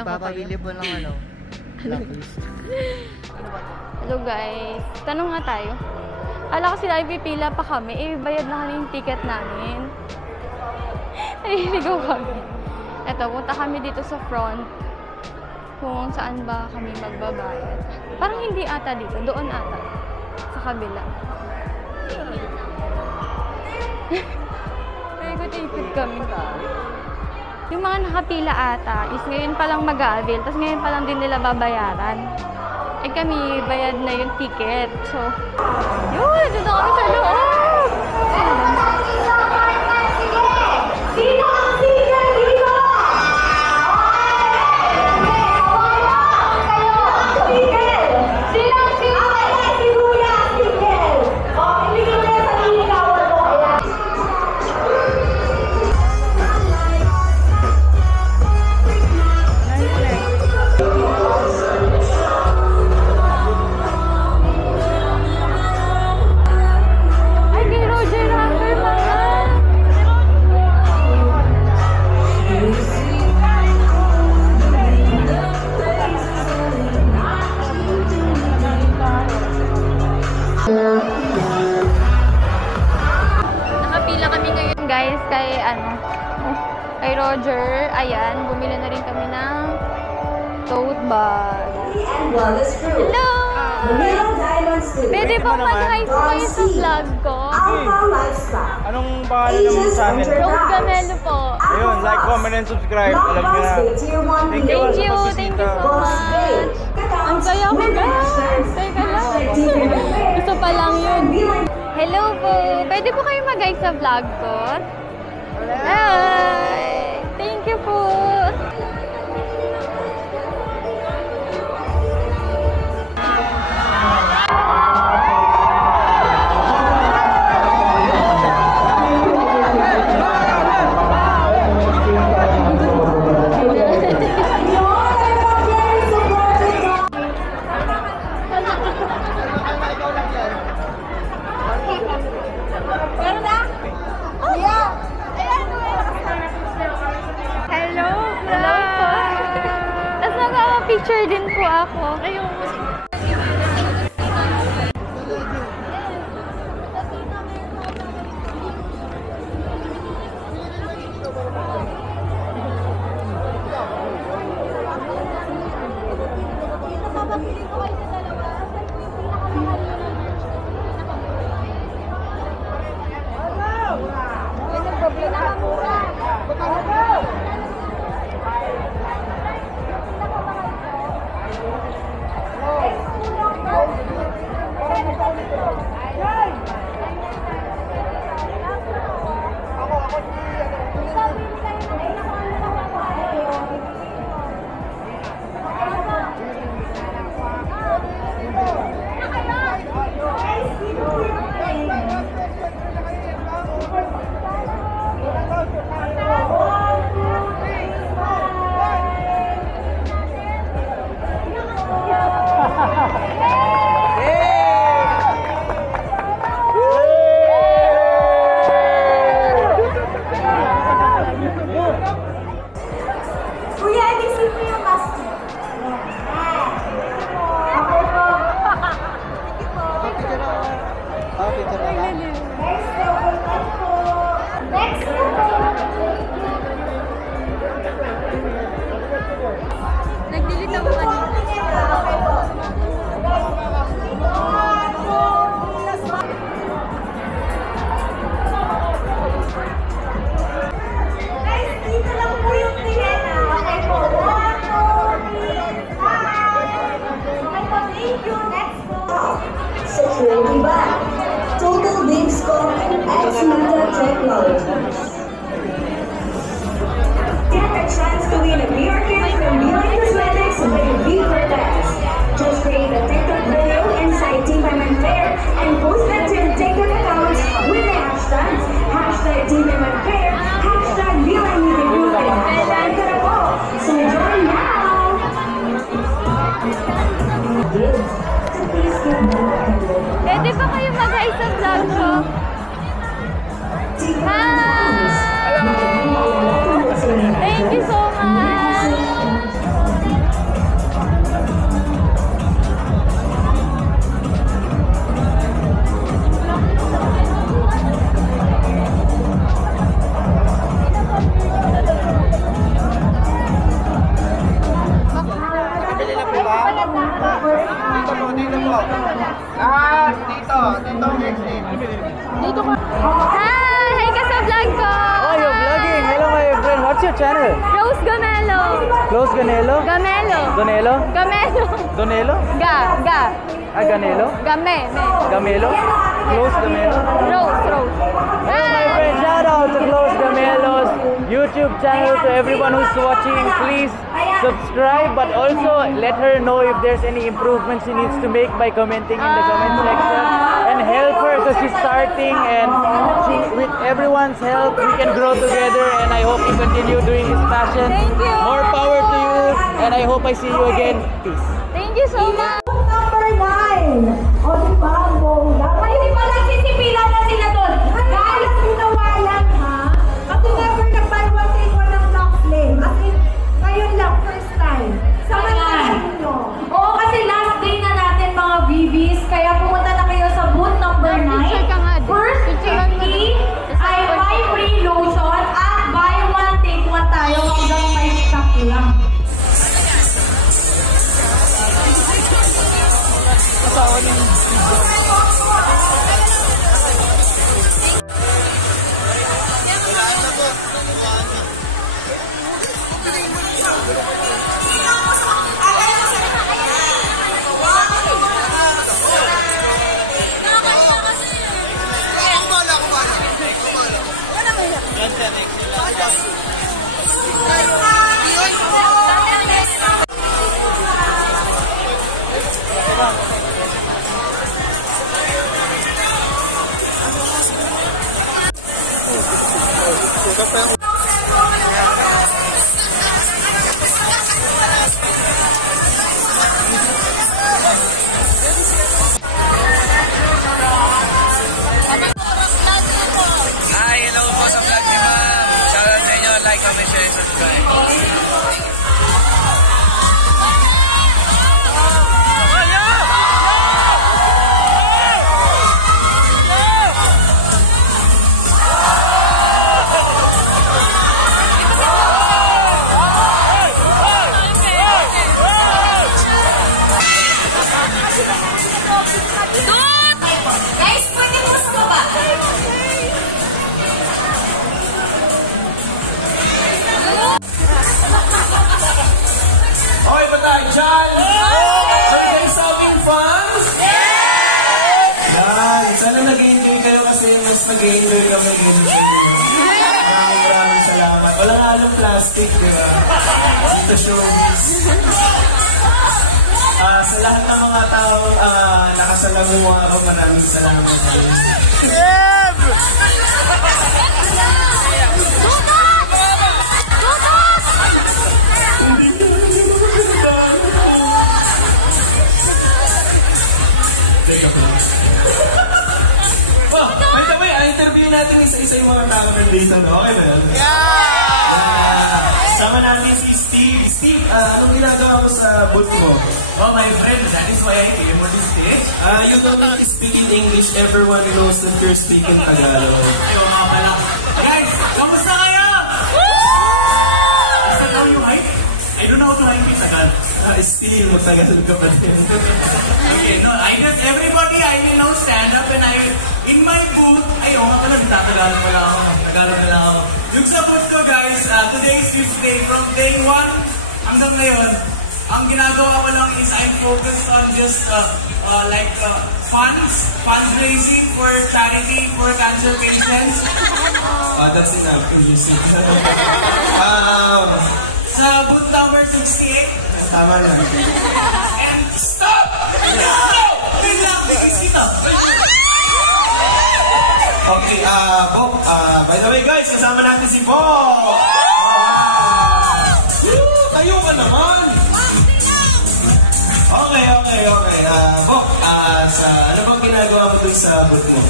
Papabili po ng ano? Hello guys, tanong nga tayo. Ala kasi pipila pa kami, bayad na kami yung ticket namin. Naliligaw kami. Eto, punta kami dito sa front. Kung saan ba kami magbabayad. Parang hindi ata dito, doon ata. Sa kabila. Ikot-ikot kami. Yung mga nakapila ata is ngayon pa lang mag-a-avail, tapos ngayon pa lang din nila babayaran. Eh kami, bayad na yung ticket. So, yun! Dito kami sa loob! Sino ang singer dito? Kayo ang singer! Sino ang singer? Si Kuya, singer! O, hindi ko na sa niligawan mo. Nakapila kami ngayon guys kay Roger. Ayan, bumili na rin kami ng tote bag. Hello! Pwede bang mag-hi kayo sa vlog ko? Anong pangalan naman sa amin? Rose Gamelo po. Ayun, like, comment, and subscribe. Alam niyo na. Thank you so much. Ang saya ko guys. Teka lang. Gusto pa lang yun. Hello po. Pwede po kayo mag-hi sa vlog ko? Hi! Thank you po. Picture din po ako. Ayun. Ray-Ban, Total Deep Scope, X Meta Technologies. Get a chance to win a beer kit from Milan Cosmetics with a Beaver test. Just create a TikTok video inside Team Women Fair and post it to your TikTok accounts with the hashtags Team Women Fair, Milan Group, and so join now! Pwede ba kayo mag-hi sa vlog ko? Hi! Thank you so much! Dito ka. Hi! Hi ka sa vlog ko! Oh, you're vlogging. Hello, my friend. What's your channel? Rose Gamelo. Rose Ganelo? Gamelo. Donelo? Gamelo. Donelo? Ga. Ah, Ganelo? Game. Gamelo? Close Gamelo? Rose. Hello, my friend. Shout out to Close Gamelo's YouTube channel. To everyone who's watching, please subscribe, but also let her know if there's any improvements she needs to make by commenting in the comment section, and help her because she's starting, and with everyone's help we can grow together, and I hope you continue doing this passion. Thank you. More power to you, and I hope I see you again. Peace. Thank you so much. Number 9. O diba, bongga. Ay, di ba nagsisipila na sila doon? Guys, pinawalan ha. Kasi never nag-buy one take one ng Black Flame. As in, ngayon lang, first time. Samantahin nyo. Oo, kasi last day na natin mga VVs, kaya pumunta na kayo sa booth number 9. Picture ka nga din. First Picturean mo 50 ay buy free lotion at buy one take one tayo hanggang may stock lang. Hello po sa vlog ni Ma'am. Shoutout sa inyo. Like, comment, share, subscribe. Guys, pwede mo sa baba. Okay ba tayo dyan? Are you guys having fun? Yan. Sana nag-enjoy kayo kasi mas nag-enjoy kami ganun sa inyo. Maraming salamat. Walang halong plastic, di ba? Dito showbiz. Sa lahat ng mga tao nakasalamuha ako, maraming salamat. By the way, interview natin isa-isa yung mga tao nandito, no? Okay ba yun? Sama natin si Steve. Steve, anong ginagawa mo sa booth mo? Oh, my friend, that is why I came on this stage. You don't need to speak in English. Everyone knows that you're speaking Tagalog. Ayaw nga pala. Guys, kamusta kayo? Is that how you hike? I don't know how to hike in Tagalog. Steve, Tagalog ka pa din. Okay, no, I guess everybody, I will now stand up and in my booth, ayaw nga pala, Tagalog pala ako. Tagalog na lang ako. Yung sa booth ko, guys, today is Tuesday. From day 1 hanggang ngayon, ang ginagawa ko lang is I'm focused on just fundraising for charity for cancer patients. That's enough. Sa booth number 68. Tama na. And stop! No! Bilang kita. Okay, Bo, by the way guys, kasama natin si Bo! Tayo ka naman! Okay. Bo, ano bang ginagawa mo dun sa booth mo?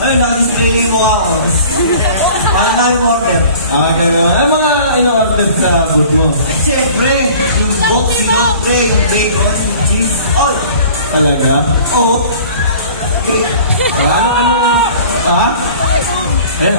Ay, nakisplay na yung mukha ko. Parang na-order. Okay naman. Ano mga in-order sa booth mo? Siyempre, yung boxing pre, yung bacon, yung cheese, all. Talaga? Oo. Ano? Ha? Eh,